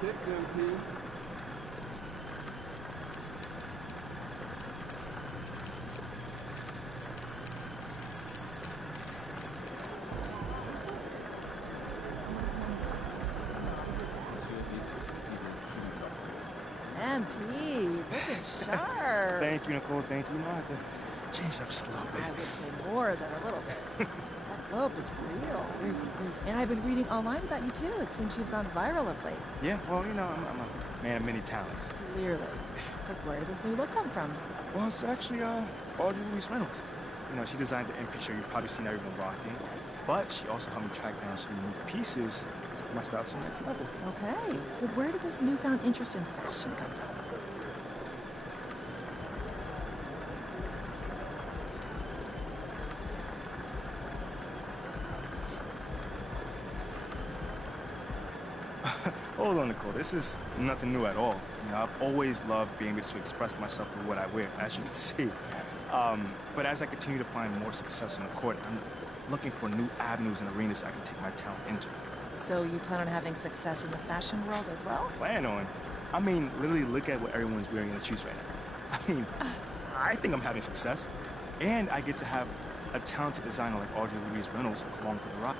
kicks, MP. MP, looking sharp. Thank you, Nicole. Thank you. I have to change up just a little bit. I would say more than a little bit. That rope is real. Thank you. And I've been reading online about you too. It seems you've gone viral of late. Yeah, well, I'm a man of many talents. Clearly. But where did this new look come from? Well, it's actually Audrey Reynolds. She designed the MP shirt you've probably seen everyone rocking. Yes. But she also helped me track down some unique pieces to take my style to the next level. Okay. But where did this newfound interest in fashion come from? Hold on, Nicole. This is nothing new at all. I've always loved being able to express myself through what I wear, as you can see. But as I continue to find more success on the court, I'm looking for new avenues and arenas I can take my talent into. So you plan on having success in the fashion world as well? Plan on? Literally look at what everyone's wearing in the streets right now. I think I'm having success. And I get to have a talented designer like Audrey Reynolds along for the ride.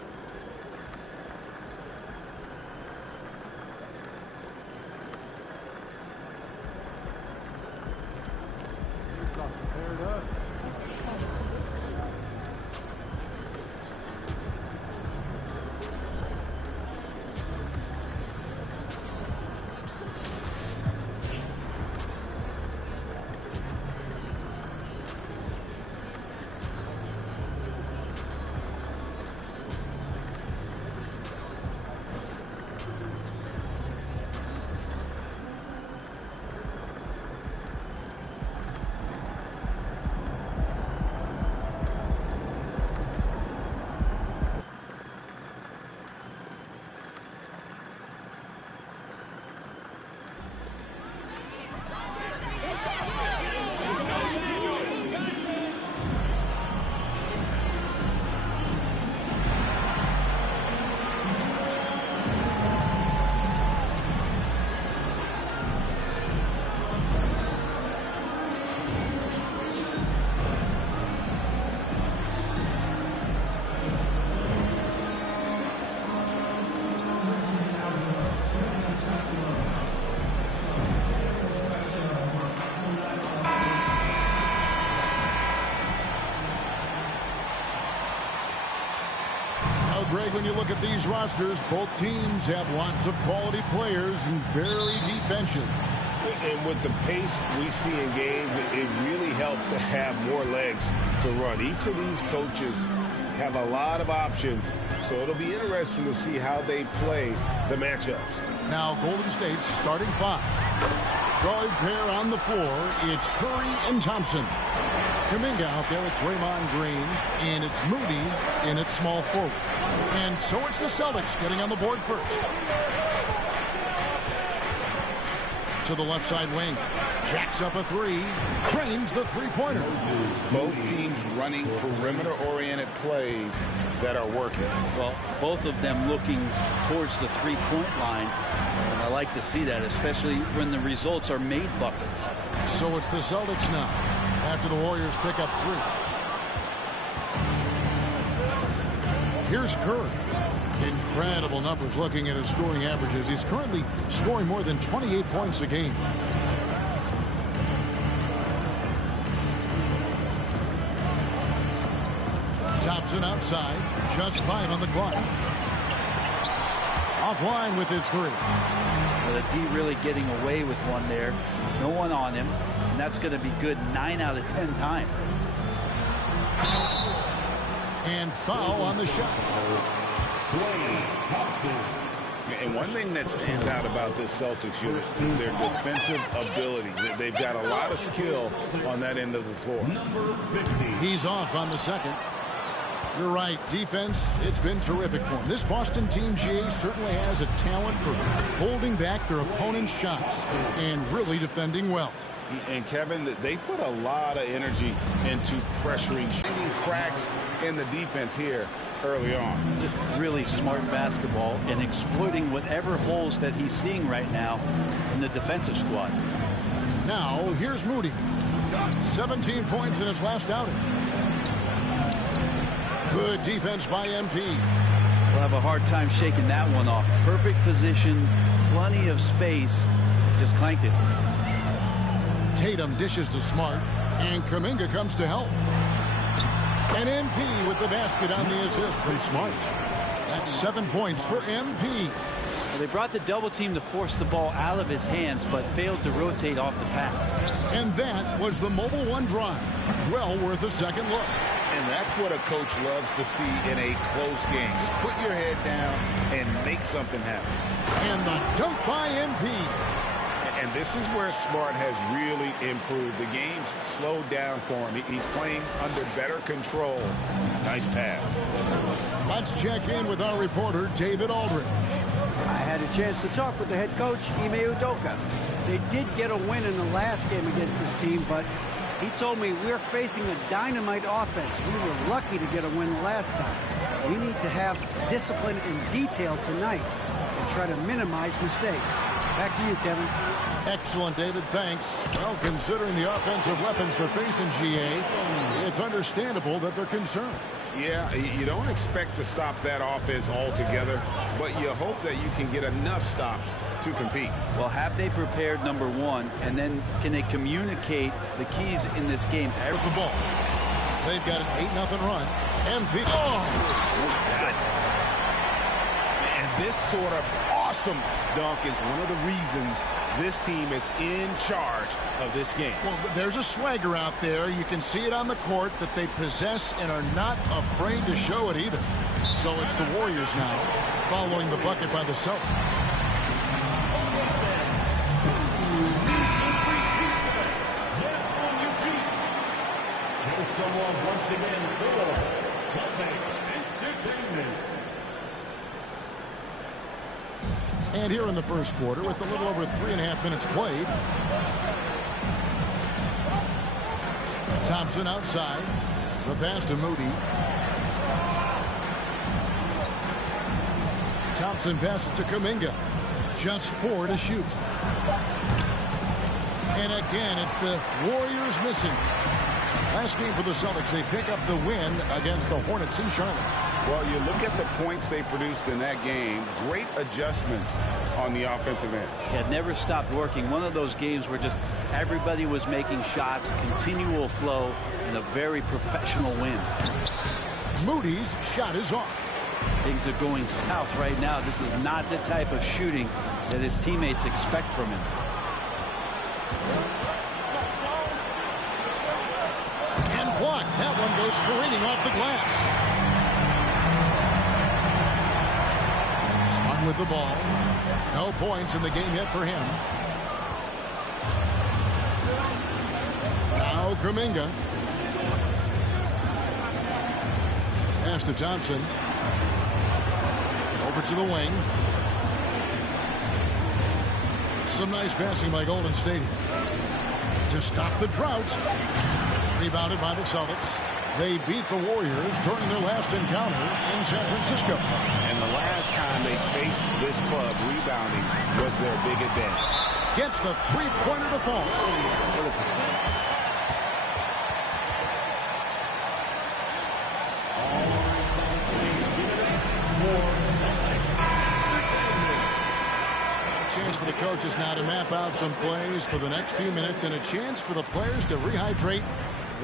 Greg, when you look at these rosters, both teams have lots of quality players and very deep benches. And with the pace we see in games, it really helps to have more legs to run. Each of these coaches have a lot of options, so it'll be interesting to see how they play the matchups. Now, Golden State's starting five. Guard pair on the floor, it's Curry and Thompson. Kuminga out there, it's Draymond Green, and it's Moody in its small forward. And so it's the Celtics getting on the board first. To the left side wing. Jacks up a three. Cranes the three-pointer. Both teams running perimeter-oriented plays that are working. Well, both of them looking towards the three-point line. And I like to see that, especially when the results are made buckets. So it's the Celtics now, after the Warriors pick up three. Here's Curry. Incredible numbers looking at his scoring averages. He's currently scoring more than 28 points a game. Thompson outside. Just 5 on the clock. Offline with his three. Well, the D really getting away with one there. No one on him. And that's going to be good 9 out of 10 times. And foul on the shot. And one thing that stands out about this Celtics unit is their defensive ability. They've got a lot of skill on that end of the floor. He's off on the second. You're right. Defense, it's been terrific for him. This Boston team, GA, certainly has a talent for holding back their opponent's shots and really defending well. And Kevin, they put a lot of energy into pressuring, finding cracks in the defense here early on. Just really smart basketball and exploiting whatever holes that he's seeing right now in the defensive squad. Now, here's Moody. 17 points in his last outing. Good defense by MP. We'll have a hard time shaking that one off. Perfect position, plenty of space. Just clanked it. Tatum dishes to Smart, and Kuminga comes to help. And MP with the basket on the assist from Smart. That's 7 points for MP. Well, they brought the double team to force the ball out of his hands, but failed to rotate off the pass. And that was the Mobile One drive. Well worth a second look. And that's what a coach loves to see in a close game. Just put your head down and make something happen. And the dunk by MP. And this is where Smart has really improved. The game's slowed down for him. He's playing under better control. Nice pass. Let's check in with our reporter, David Aldridge. I had a chance to talk with the head coach, Ime Udoka. They did get a win in the last game against this team, but he told me we're facing a dynamite offense. We were lucky to get a win last time. We need to have discipline and detail tonight and try to minimize mistakes. Back to you, Kevin. Excellent, David. Thanks. Well, considering the offensive weapons they're facing, GA, it's understandable that they're concerned. Yeah, you don't expect to stop that offense altogether, but you hope that you can get enough stops to compete. Well, have they prepared number one, and then can they communicate the keys in this game? With the ball. They've got an 8-0 run. MP. Oh! And this sort of awesome dunk is one of the reasons this team is in charge of this game. Well, there's a swagger out there. You can see it on the court that they possess and are not afraid to show it either. So it's the Warriors now following the bucket by the Celtics. Someone once again for Celtics Entertainment. And here in the first quarter, with a little over 3.5 minutes played, Thompson outside. The pass to Moody. Thompson passes to Kuminga. Just 4 to shoot. And again, it's the Warriors missing. Last game for the Celtics, they pick up the win against the Hornets in Charlotte. Well, you look at the points they produced in that game. Great adjustments on the offensive end. It never stopped working. One of those games where just everybody was making shots, continual flow, and a very professional win. Moody's shot is off. Things are going south right now. This is not the type of shooting that his teammates expect from him. And blocked. That one goes careening off the glass. With the ball. No points in the game yet for him. Now Kuminga. Pass to Thompson. Over to the wing. Some nice passing by Golden State to stop the drought. Rebounded by the Celtics. They beat the Warriors during their last encounter in San Francisco. And the last time they faced this club, rebounding was their big advantage. Gets the three-pointer to fall. Chance for the coaches now to map out some plays for the next few minutes, and a chance for the players to rehydrate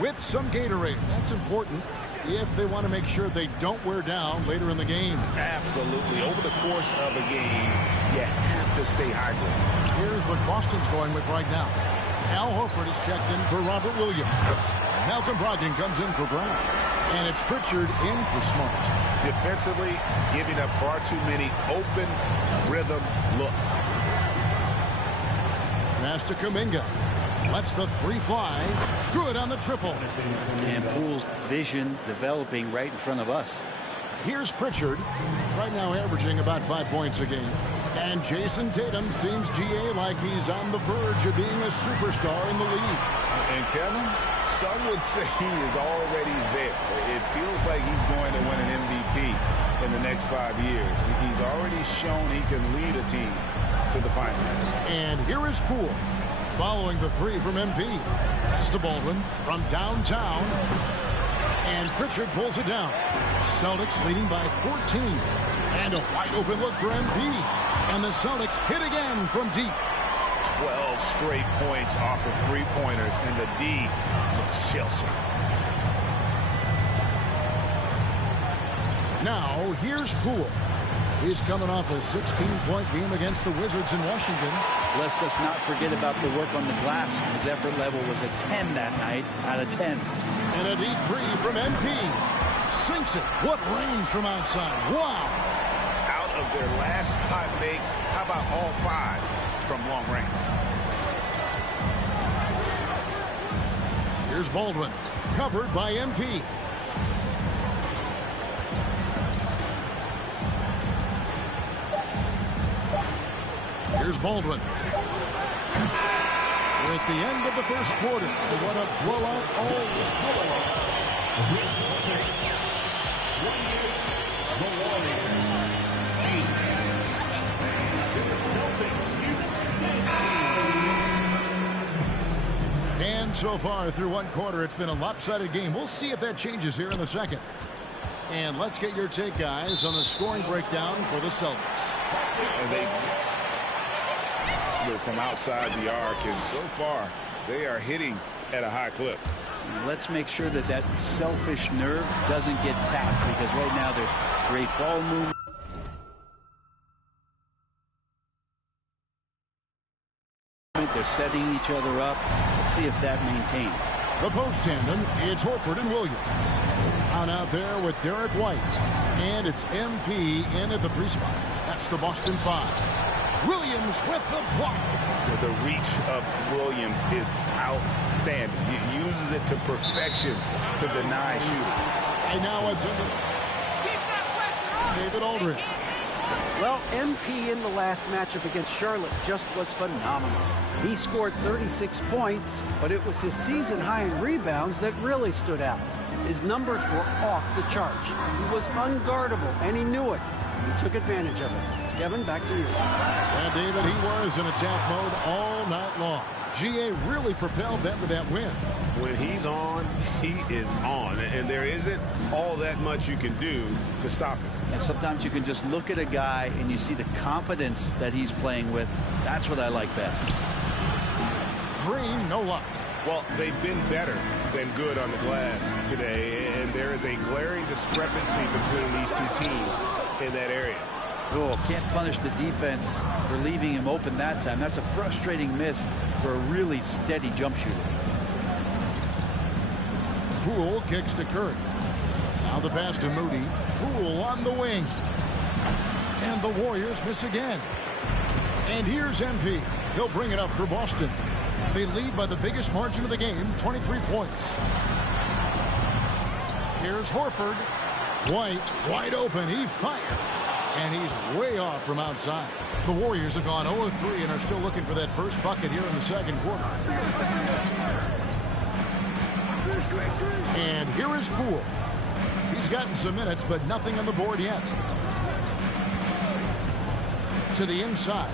with some Gatorade. That's important if they want to make sure they don't wear down later in the game. Absolutely. Over the course of a game, you have to stay hydrated. Here's what Boston's going with right now. Al Horford is checked in for Robert Williams. Malcolm Brogdon comes in for Brown. And it's Pritchard in for Smart. Defensively, giving up far too many open rhythm looks. Pass to Kuminga. Lets the three fly. Good on the triple. And Poole's vision developing right in front of us. Here's Pritchard. Right now averaging about 5 points a game. And Jason Tatum seems, GA, like he's on the verge of being a superstar in the league. And Kevin, some would say he is already there. It feels like he's going to win an MVP in the next 5 years. He's already shown he can lead a team to the final. And here is Poole, following the three from MP. Pass to Baldwin from downtown. And Pritchard pulls it down. Celtics leading by 14. And a wide open look for MP. And the Celtics hit again from deep. 12 straight points off of three-pointers, and the D looks shell-shocked. Now, here's Poole. He's coming off a 16-point game against the Wizards in Washington. Let's just not forget about the work on the glass. His effort level was a 10 that night out of 10. And a deep three from MP. Sinks it. What range from outside. Wow. Out of their last 5 makes, how about all 5 from long range? Here's Baldwin. Covered by MP. Here's Baldwin. We're at the end of the first quarter. And what a blowout And so far through one quarter, it's been a lopsided game. We'll see if that changes here in the second. And let's get your take, guys, on the scoring breakdown for the Celtics. And they from outside the arc, and so far they are hitting at a high clip. Let's make sure that that selfish nerve doesn't get tapped, because right now there's great ball movement. They're setting each other up. Let's see if that maintains. The post tandem, it's Horford and Williams. Out there with Derek White. And it's MP in at the 3 spot. That's the Boston 5. Williams with the block. The reach of Williams is outstanding. He uses it to perfection to deny shooters. And now it's in David Aldridge. Well, MP in the last matchup against Charlotte just was phenomenal. He scored 36 points, but it was his season high in rebounds that really stood out. His numbers were off the charts. He was unguardable, and he knew it. He took advantage of it. Kevin, back to you. And David, he was in attack mode all night long. GA really propelled them to that win. When he's on, he is on. And there isn't all that much you can do to stop him. And sometimes you can just look at a guy and you see the confidence that he's playing with. That's what I like best. Green, no luck. Well, they've been better than good on the glass today, and there is a glaring discrepancy between these two teams in that area. Oh, can't punish the defense for leaving him open that time. That's a frustrating miss for a really steady jump shooter. Poole kicks to Curry. Now the pass to Moody. Poole on the wing. And the Warriors miss again. And here's MP. He'll bring it up for Boston. They lead by the biggest margin of the game, 23 points. Here's Horford. White, wide open. He fires. And he's way off from outside. The Warriors have gone 0-3 and are still looking for that first bucket here in the second quarter. And here is Poole. He's gotten some minutes, but nothing on the board yet. To the inside.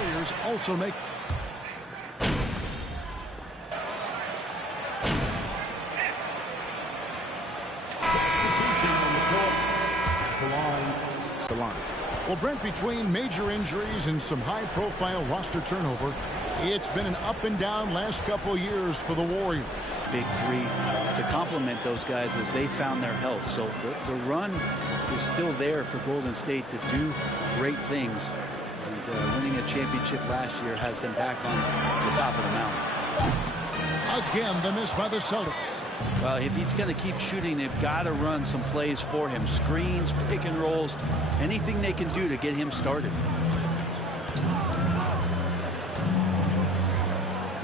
Warriors also make the line. Well, Brent, between major injuries and some high-profile roster turnover, it's been an up and down last couple years for the Warriors. Big three to complement those guys as they found their health. So the run is still there for Golden State to do great things. And winning a championship last year has them back on the top of the mountain. Again, the miss by the Celtics. Well, if he's going to keep shooting, they've got to run some plays for him. Screens, pick and rolls, anything they can do to get him started.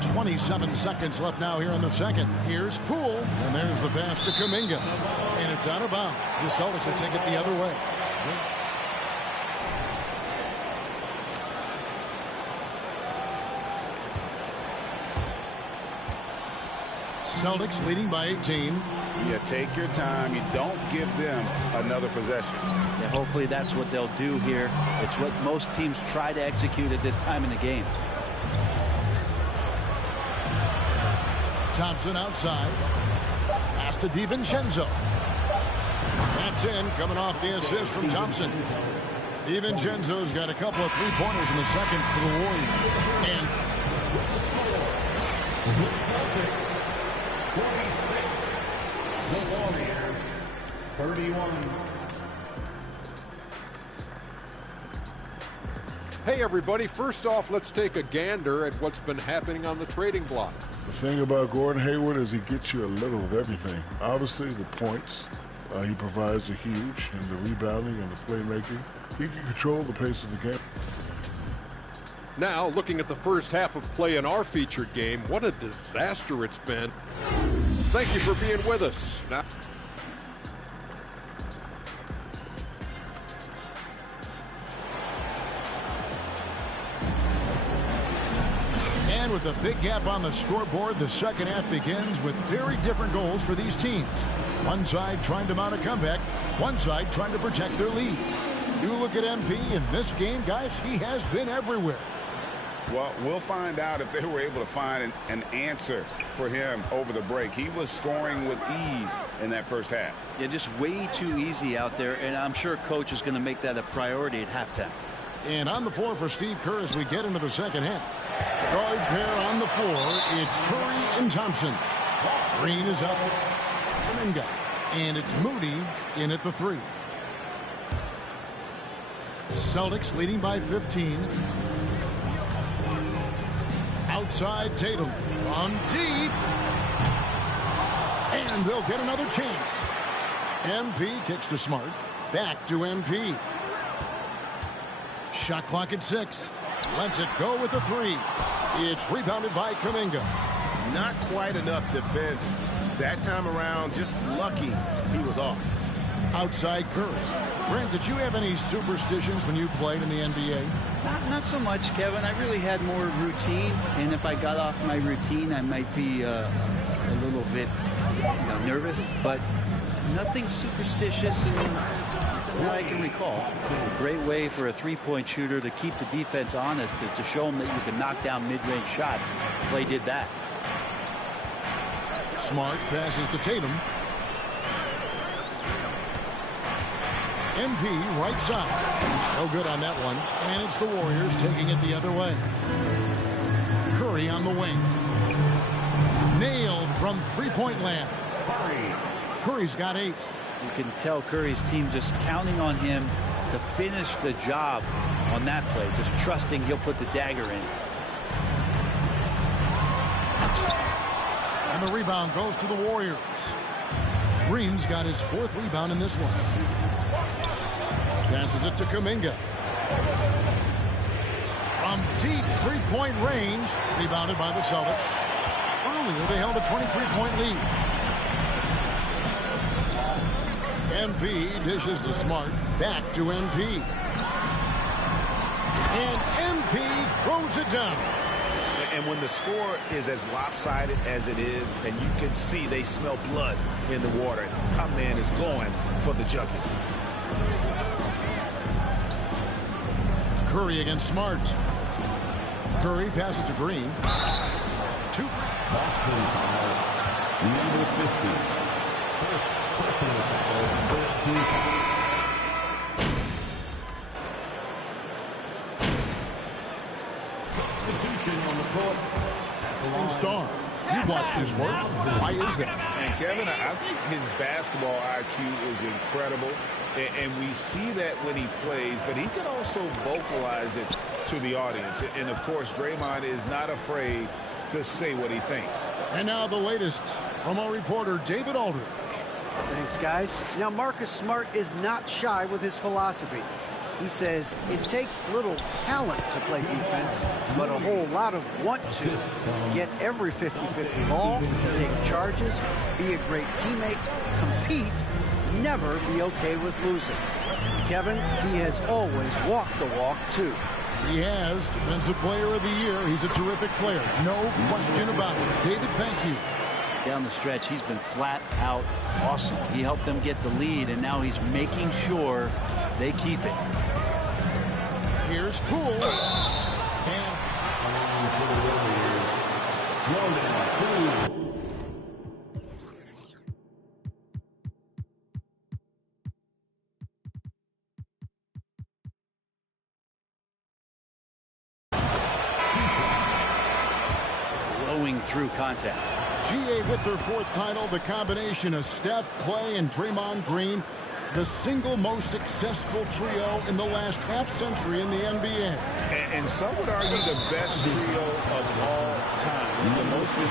27 seconds left now here in the second. Here's Poole, and there's the pass to Kuminga. And it's out of bounds. The Celtics will take it the other way. Celtics leading by 18. You take your time. You don't give them another possession. Yeah, hopefully that's what they'll do here. It's what most teams try to execute at this time in the game. Thompson outside. Pass to DiVincenzo. That's in, coming off the assist from Thompson. DiVincenzo's got a couple of three-pointers in the second for the Warriors. And 46. The Warriors 31. Hey everybody, first off, let's take a gander at what's been happening on the trading block. The thing about Gordon Hayward is he gets you a little of everything. Obviously, the points. He provides a huge, and the rebounding and the playmaking. He can control the pace of the game. Now, looking at the first half of play in our featured game, what a disaster it's been. Thank you for being with us. Now, And with a big gap on the scoreboard, the second half begins with very different goals for these teams. One side trying to mount a comeback, one side trying to protect their lead. You look at MP in this game, guys, he has been everywhere. Well, we'll find out if they were able to find an answer for him over the break. He was scoring with ease in that first half. Yeah, just way too easy out there, and I'm sure coach is going to make that a priority at halftime. And on the floor for Steve Kerr as we get into the second half. Guard pair on the floor. It's Curry and Thompson. Green is up. Kuminga. And it's Moody in at the three. Celtics leading by 15. Outside Tatum. On deep. And they'll get another chance. MP kicks to Smart. Back to MP. Shot clock at 6. Lets it go with the three. It's rebounded by Kuminga. Not quite enough defense that time around. Just lucky he was off. Outside Curry. Brent, did you have any superstitions when you played in the NBA? Not so much, Kevin. I really had more routine, and if I got off my routine, I might be a little bit nervous, but nothing supersticious that I can recall. A great way for a three-point shooter to keep the defense honest is to show them that you can knock down mid-range shots. Clay did that. Smart passes to Tatum. MP right side. No good on that one. And it's the Warriors taking it the other way. Curry on the wing. Nailed from three-point land. Curry's got 8. You can tell Curry's team just counting on him to finish the job on that play, just trusting he'll put the dagger in. And the rebound goes to the Warriors. Green's got his 4th rebound in this one. Passes it to Kuminga. From deep three-point range, rebounded by the Celtics. Earlier, they held a 23-point lead. MP dishes to Smart. Back to MP. And MP throws it down. And when the score is as lopsided as it is, and you can see they smell blood in the water, our man is going for the junket. Curry against Smart. Curry passes to Green. 2 Boston foul. Number 50. First personal foul. First team foul. Substitution on the court. Star. You watched his work. Why is that? And Kevin, I think his basketball IQ is incredible. And we see that when he plays, but he can also vocalize it to the audience. And of course, Draymond is not afraid to say what he thinks. And now the latest from our reporter, David Aldridge. Thanks, guys. Now, Marcus Smart is not shy with his philosophy. He says it takes little talent to play defense, but a whole lot of want to. Get every 50-50 ball, take charges, be a great teammate, compete, never be okay with losing. Kevin, he has always walked the walk, too. He has Defensive Player of the Year. He's a terrific player. No question about it. David, thank you. Down the stretch, he's been flat out awesome. He helped them get the lead, and now he's making sure they keep it. Here's Poole. And blowing through contact. GA with their 4th title, the combination of Steph, Clay, and Draymond Green, the single most successful trio in the last half-century in the NBA. And some would argue the best trio of all time. The most 50.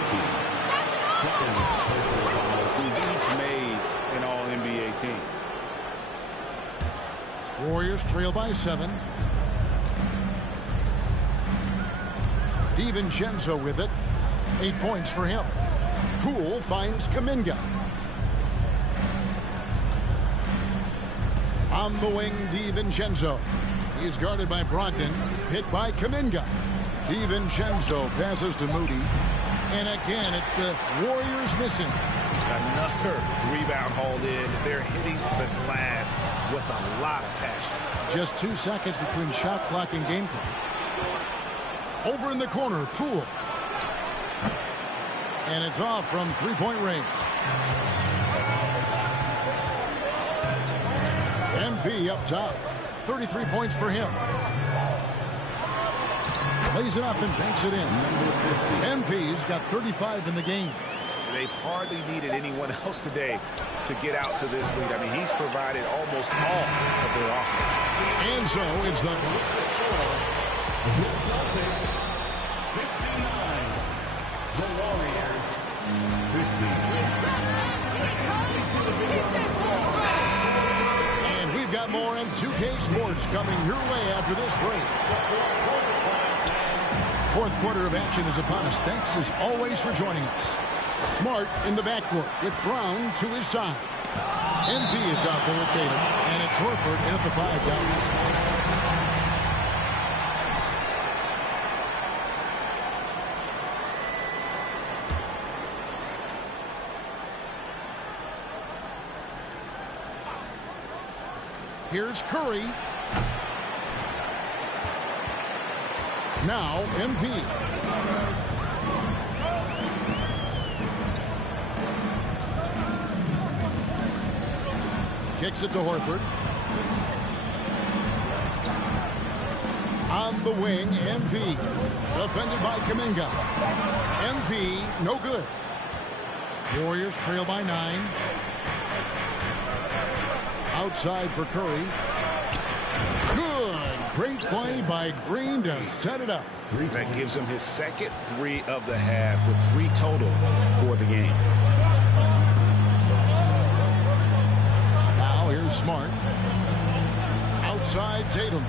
We've each made an all-NBA team. Warriors trail by 7. DiVincenzo with it. 8 points for him. Poole finds Kuminga. On the wing, DiVincenzo. He's guarded by Brogdon. Hit by Kuminga. DiVincenzo passes to Moody. And again, it's the Warriors missing. Another rebound hauled in. They're hitting the glass with a lot of passion. Just 2 seconds between shot clock and game clock. Over in the corner, Poole. And it's off from 3-point range. MP up top. 33 points for him. Lays it up and banks it in. MP's got 35 in the game. They've hardly needed anyone else today to get out to this lead. I mean, he's provided almost all of their offense. And so it's the And we've got more on 2K Sports coming your way after this break. 4th quarter of action is upon us. Thanks as always for joining us. Smart in the backcourt with Brown to his side. MP is out there with Tatum, and it's Horford in at the 5 down. Here's Curry. Now MP. Kicks it to Horford. On the wing, MP. Defended by Kuminga. MP, no good. Warriors trail by 9. Outside for Curry. Good. Great play by Green to set it up. That gives him his second 3 of the half with 3 total for the game. Now here's Smart. Outside Tatum.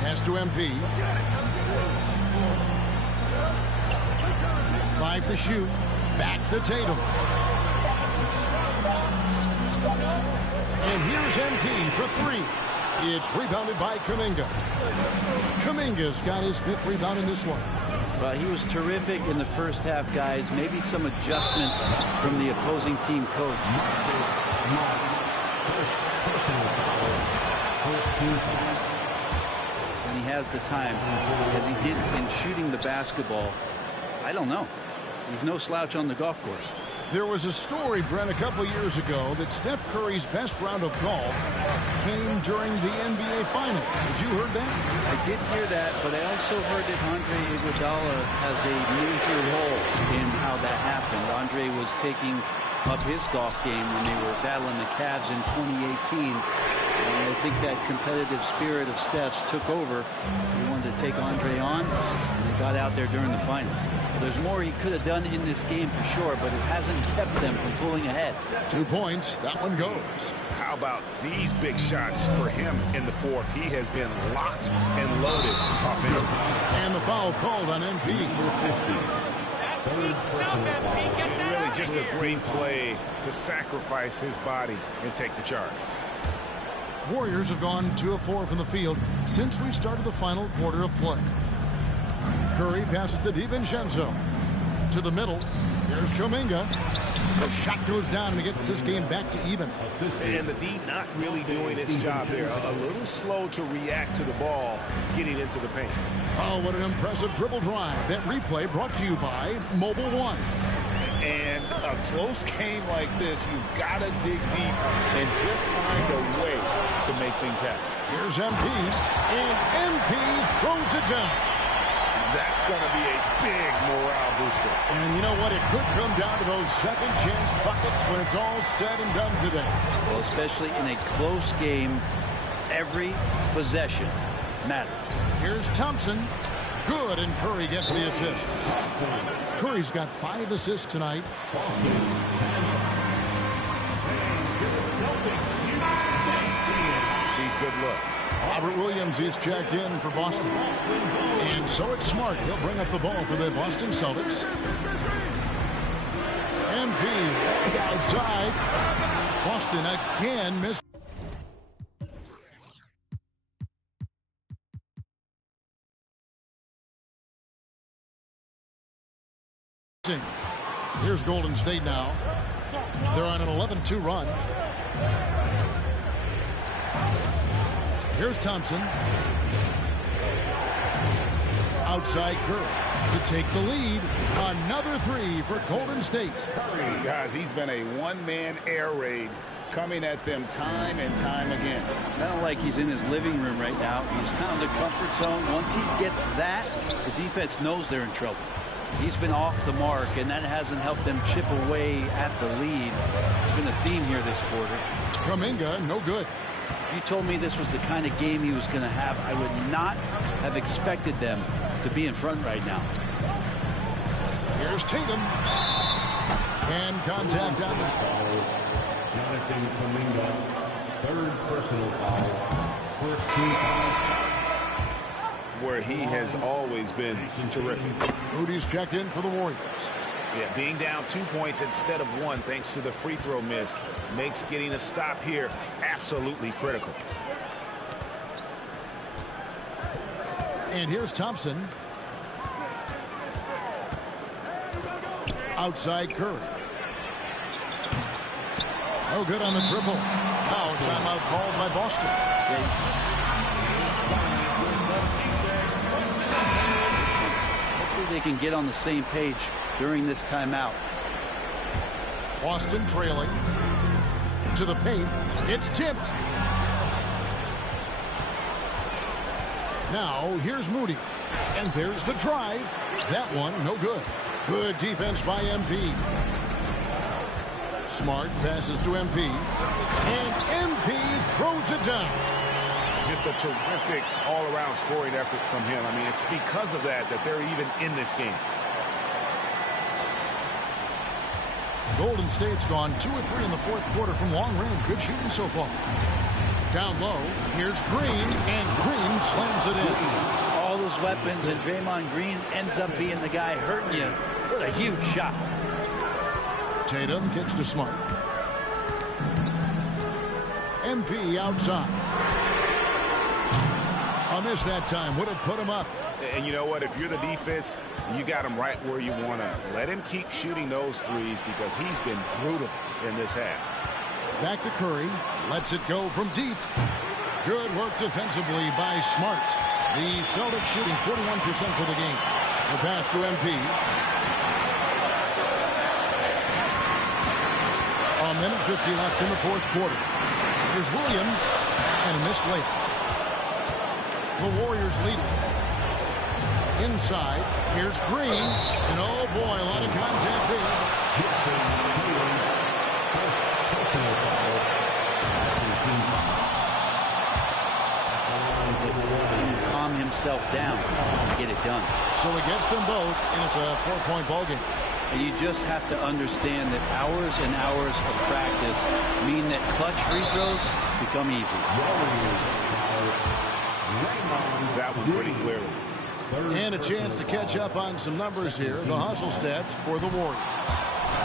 Pass to MP. 5 to shoot. Back to Tatum. And here's MP for 3. It's rebounded by Kuminga. Kuminga's got his 5th rebound in this one. Well, he was terrific in the first half, guys. Maybe some adjustments from the opposing team coach. When he has the time, as he did in shooting the basketball, I don't know. He's no slouch on the golf course. There was a story, Brent, a couple years ago that Steph Curry's best round of golf came during the NBA Finals. Had you heard that? I did hear that, but I also heard that Andre Iguodala has a major role in how that happened. Andre was taking up his golf game when they were battling the Cavs in 2018. And I think that competitive spirit of Steph's took over. He wanted to take Andre on, and he got out there during the final. There's more he could have done in this game for sure, but it hasn't kept them from pulling ahead. 2 points. That one goes. How about these big shots for him in the fourth? He has been locked and loaded offensively. And the foul called on MP. Really just a great play to sacrifice his body and take the charge. Warriors have gone 2 of 4 from the field since we started the final quarter of play. Curry passes to DiVincenzo. To the middle. Here's Kuminga. The shot goes down and it gets this game back to even. And the D not really doing its job there. A little slow to react to the ball getting into the paint. Oh, what an impressive dribble drive. That replay brought to you by Mobile One. And a close game like this, you gotta dig deep and just find a way to make things happen. Here's MP. And MP throws it down. That's going to be a big morale booster. And you know what? It could come down to those second chance buckets when it's all said and done today. Well, especially in a close game, every possession matters. Here's Thompson. Good, and Curry gets the assist. Curry's got 5 assists tonight. These good looks. Robert Williams is checked in for Boston. And so it's Smart. He'll bring up the ball for the Boston Celtics. MP outside. Boston again missed. Here's Golden State now. They're on an 11-2 run. Here's Thompson. Outside Curry to take the lead. Another 3 for Golden State. Guys, he's been a one-man air raid coming at them time and time again. Kind of like he's in his living room right now. He's found a comfort zone. Once he gets that, the defense knows they're in trouble. He's been off the mark, and that hasn't helped them chip away at the lead. It's been a theme here this quarter. Kuminga, no good. If you told me this was the kind of game he was going to have, I would not have expected them to be in front right now. Here's Tatum. And contact on the foul. Jonathan Kuminga, 3rd personal foul. First team foul. Where he has always been terrific. Moody's checked in for the Warriors. Yeah, being down 2 points instead of 1 thanks to the free throw miss makes getting a stop here absolutely critical. And here's Thompson. Outside Curry. Oh, good on the triple. Now timeout called by Boston. Hopefully they can get on the same page during this timeout. Boston trailing. To the paint. It's tipped. Now here's Moody. And there's the drive. That one no good. Good defense by MP. Smart passes to MP. And MP throws it down. Just a terrific all-around scoring effort from him. I mean, it's because of that they're even in this game. Golden State's gone 2 of 3 in the fourth quarter from long range. Good shooting so far. Down low, here's Green, and Green slams it in. All those weapons, and Draymond Green ends up being the guy hurting you. What a huge shot. Tatum gets to Smart. MP outside. A miss that time. Would have put him up. And you know what? If you're the defense, you got him right where you want him. Let him keep shooting those threes because he's been brutal in this half. Back to Curry. Lets it go from deep. Good work defensively by Smart. The Celtics shooting 41% for the game. The pass to MP. A minute 50 left in the fourth quarter. Here's Williams and a missed layup. The Warriors leading. Inside, here's Green. And oh boy, a lot of contact there. yourself down and get it done. So he gets them both, and it's a 4-point ball game. And you just have to understand that hours and hours of practice mean that clutch free throws become easy. That one pretty clearly. And a chance to catch up on some numbers here. The hustle stats for the Warriors.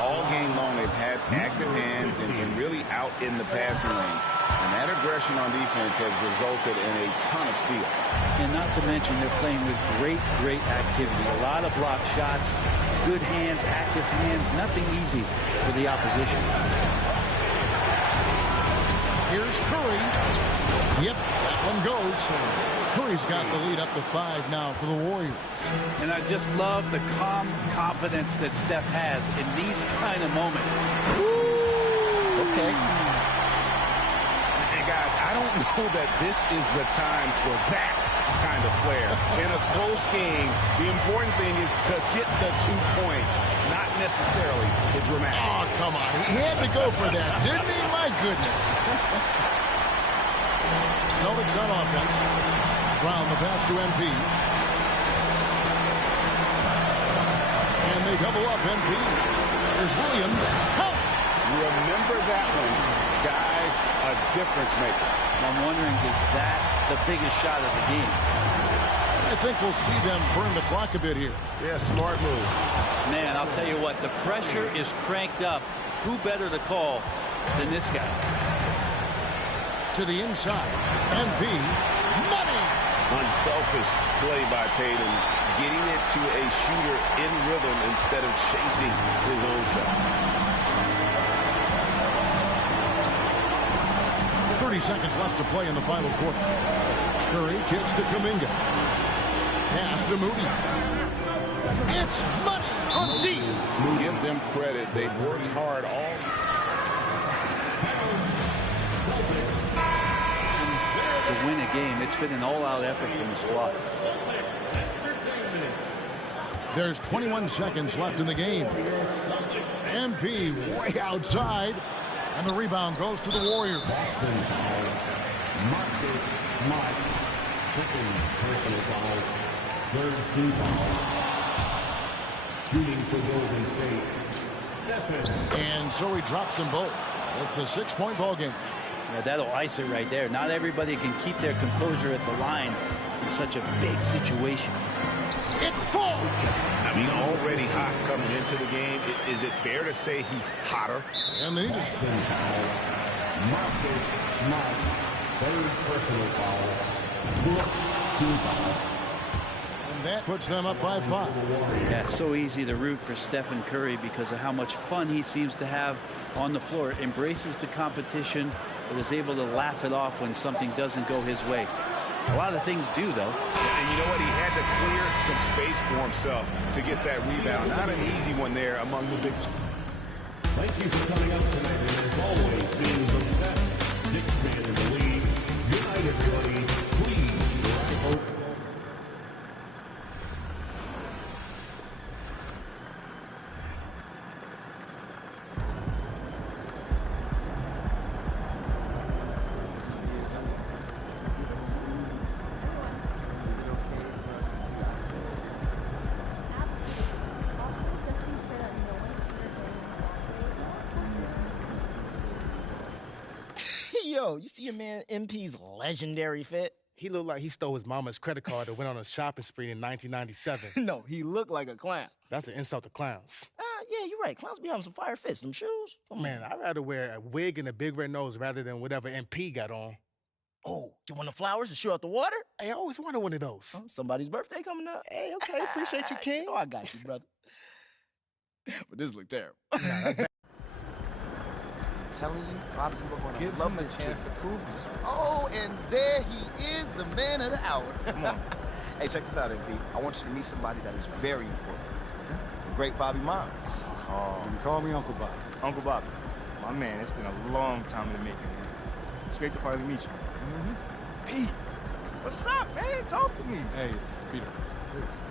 All game long, they've had active hands and really out in the passing lanes. And that aggression on defense has resulted in a ton of steals. And not to mention they're playing with great activity. A lot of block shots, good hands, active hands, nothing easy for the opposition. Here's Curry. Yep, that one goes. Curry's got the lead up to 5 now for the Warriors. And I just love the calm confidence that Steph has in these kind of moments. Woo! Okay. And guys, I don't know that this is the time for that kind of flair. In a close game, the important thing is to get the 2 points, not necessarily the dramatic. Oh, come on. He had to go for that, didn't he? My goodness. Celtics on offense. Brown the pass to MP. And they double up MP. There's Williams. Help! Remember that one. Guys, a difference maker. I'm wondering, is that the biggest shot of the game? I think we'll see them burn the clock a bit here. Yeah, smart move. Man, I'll tell you what, the pressure is cranked up. Who better to call than this guy? To the inside. MP. Money! Unselfish play by Tatum, getting it to a shooter in rhythm instead of chasing his own shot. 30 seconds left to play in the final quarter. Curry kicks to Kuminga. Pass to Moody. It's money from deep. Give them credit. They've worked hard all. To win a game, it's been an all-out effort from the squad. There's 21 seconds left in the game. MP way outside. And the rebound goes to the Warriors. Third team foul. Shooting for Golden State. And so he drops them both. It's a 6-point ball game. Yeah, that'll ice it right there. Not everybody can keep their composure at the line in such a big situation. It falls. I mean, already hot coming into the game. Is it fair to say he's hotter? And they just... Marcus Smart. Third personal foul. Fourth team foul. And that puts them up by 5. Yeah, so easy to root for Stephen Curry because of how much fun he seems to have on the floor. Embraces the competition, but is able to laugh it off when something doesn't go his way. A lot of things do, though. And you know what? He had to clear some space for himself to get that rebound. Not an easy one there among the big. Thank you for coming out tonight, and as always, being the best Knicks fan in the league. Good night, everybody. Please drive home. Yo, you see your man MP's legendary fit? He looked like he stole his mama's credit card and went on a shopping spree in 1997. No, he looked like a clown. That's an insult to clowns. Yeah, you're right. Clowns be having some fire fits. Them shoes? Oh, man, I'd rather wear a wig and a big red nose rather than whatever MP got on. Oh, you want the flowers to shoot out the water? Hey, I always wanted one of those. Oh, somebody's birthday coming up. Hey, okay, appreciate you, King. Oh, I got you, brother. But this look terrible. Telling you, Bobby, you are going to love this chance to prove this. Oh, and there he is, the man of the hour. Come on. Hey, check this out, MP. I want you to meet somebody that is very important. Okay? The great Bobby Miles. Oh, you can call me Uncle Bobby. Uncle Bobby, my man, it's been a long time in the making, man. It's great to finally meet you. Mm-hmm. Pete, what's up, man? Talk to me. Hey, it's Peter. Please.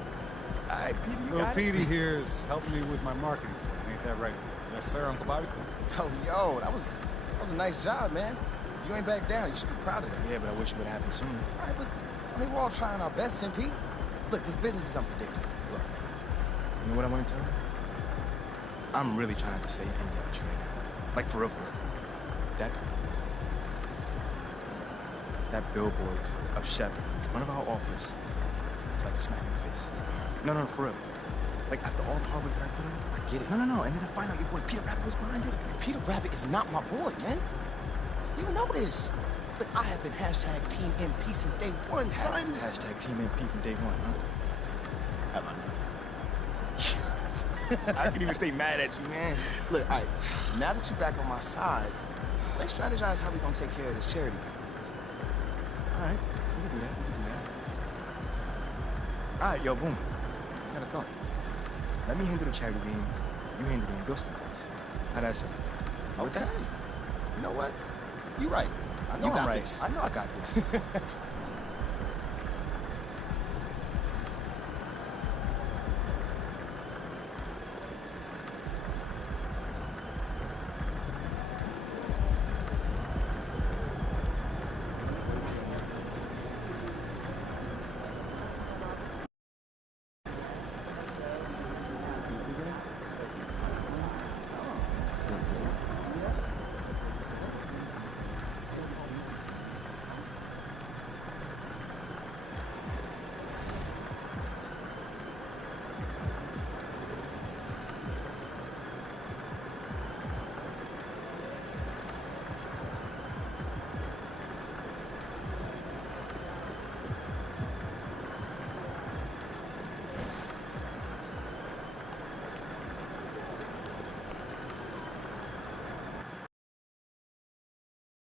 All right, Peter, you Little got Petey it. here is helping me with my marketing. Ain't that right? Yes, sir, Uncle Bobby. Oh, yo, that was a nice job, man. You ain't back down. You should be proud of that. Yeah, but I wish it would happen sooner. All right, but I mean, we're all trying our best, MP. Look, this business is unpredictable. Look, you know what I want to tell you? I'm really trying to stay in touch right now. Like, for real, for real. That billboard of Shep in front of our office, it's like a smack in the face. No, for real. Like, after all the hard work I put in, I get it. No, and then I find out your boy Peter Rabbit was behind it. Peter Rabbit is not my boy, man. You know this. Look, I have been hashtag Team MP since day one, son. Hashtag Team MP from day one, huh? I can even stay mad at you, man. Look, all right, now that you're back on my side, let's strategize how we're gonna take care of this charity game. All right, we can do that. All right, yo, boom. I got a thought. Let me handle the charity game. You handle the endorsement things. How that sound? Okay. You know what? You're right. I know You got I'm right. this. I know I got this.